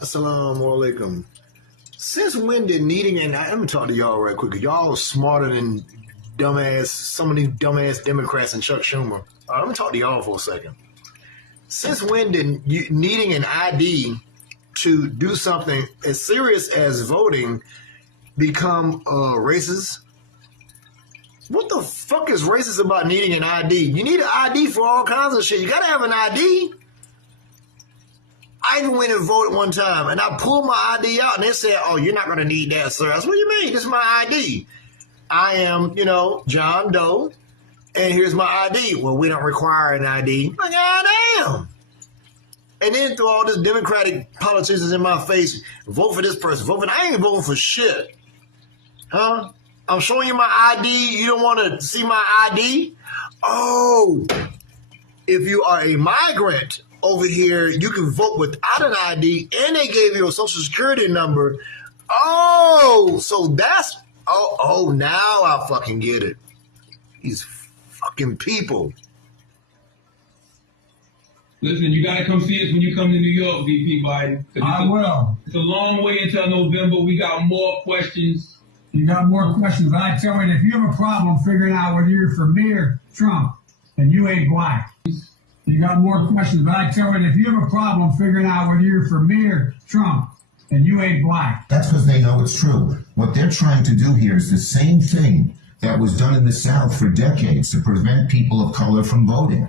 Assalamu alaikum. Since when did needing, and let me talk to y'all right quick, y'all are smarter than dumbass, some of these dumbass Democrats and Chuck Schumer. Let me talk to y'all for a second. Since when did needing an ID to do something as serious as voting become racist? What the fuck is racist about needing an ID? You need an ID for all kinds of shit. You gotta have an ID. I even went and voted one time, and I pulled my ID out, and they said, "Oh, you're not going to need that, sir." I said, "What do you mean? This is my ID. I am, John Doe, and here's my ID." "Well, we don't require an ID." Like, goddamn. And then through all this Democratic politicians in my face, vote for this person, vote for I ain't voting for shit. Huh? I'm showing you my ID. You don't want to see my ID? Oh, if you are a migrant over here, you can vote without an ID, and they gave you a social security number. Oh, so that's, now I fucking get it. These fucking people. Listen, you got to come see us when you come to New York, VP Biden. I will. It's a long way until November. We got more questions. You got more questions, but I tell you, if you have a problem figuring out whether you're for me or Trump, and you ain't black. You got more questions, but I tell you, if you have a problem figuring out whether you're for me or Trump, and you ain't black. That's because they know it's true. What they're trying to do here is the same thing that was done in the South for decades to prevent people of color from voting.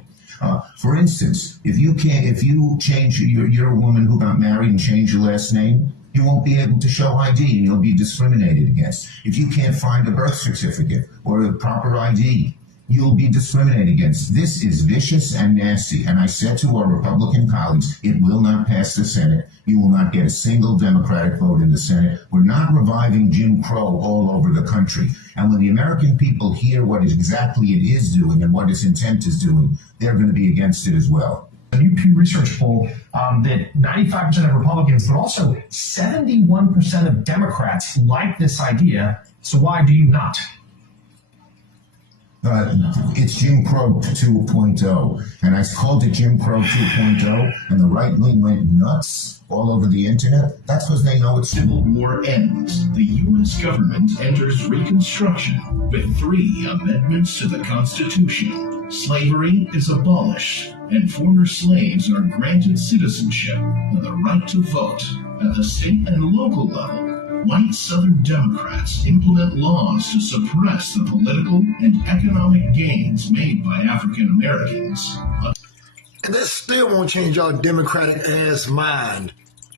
For instance, if you change, you're a woman who got married and changed your last name, you won't be able to show ID and you'll be discriminated against. If you can't find a birth certificate or a proper ID, you'll be discriminated against. This is vicious and nasty. And I said to our Republican colleagues, it will not pass the Senate. You will not get a single Democratic vote in the Senate. We're not reviving Jim Crow all over the country. And when the American people hear what exactly it is doing and what its intent is doing, they're going to be against it as well. A new Pew Research poll that 95% of Republicans, but also 71% of Democrats like this idea. So why do you not? It's Jim Crow 2.0, and I called it Jim Crow 2.0, and the right wing went nuts all over the internet. That's because they know it's Civil War ends. The U.S. government enters Reconstruction with 3 amendments to the Constitution. Slavery is abolished, and former slaves are granted citizenship and the right to vote. At the state and local level, white Southern Democrats implement laws to suppress the political and economic gains made by African Americans. And that still won't change y'all Democratic ass mind.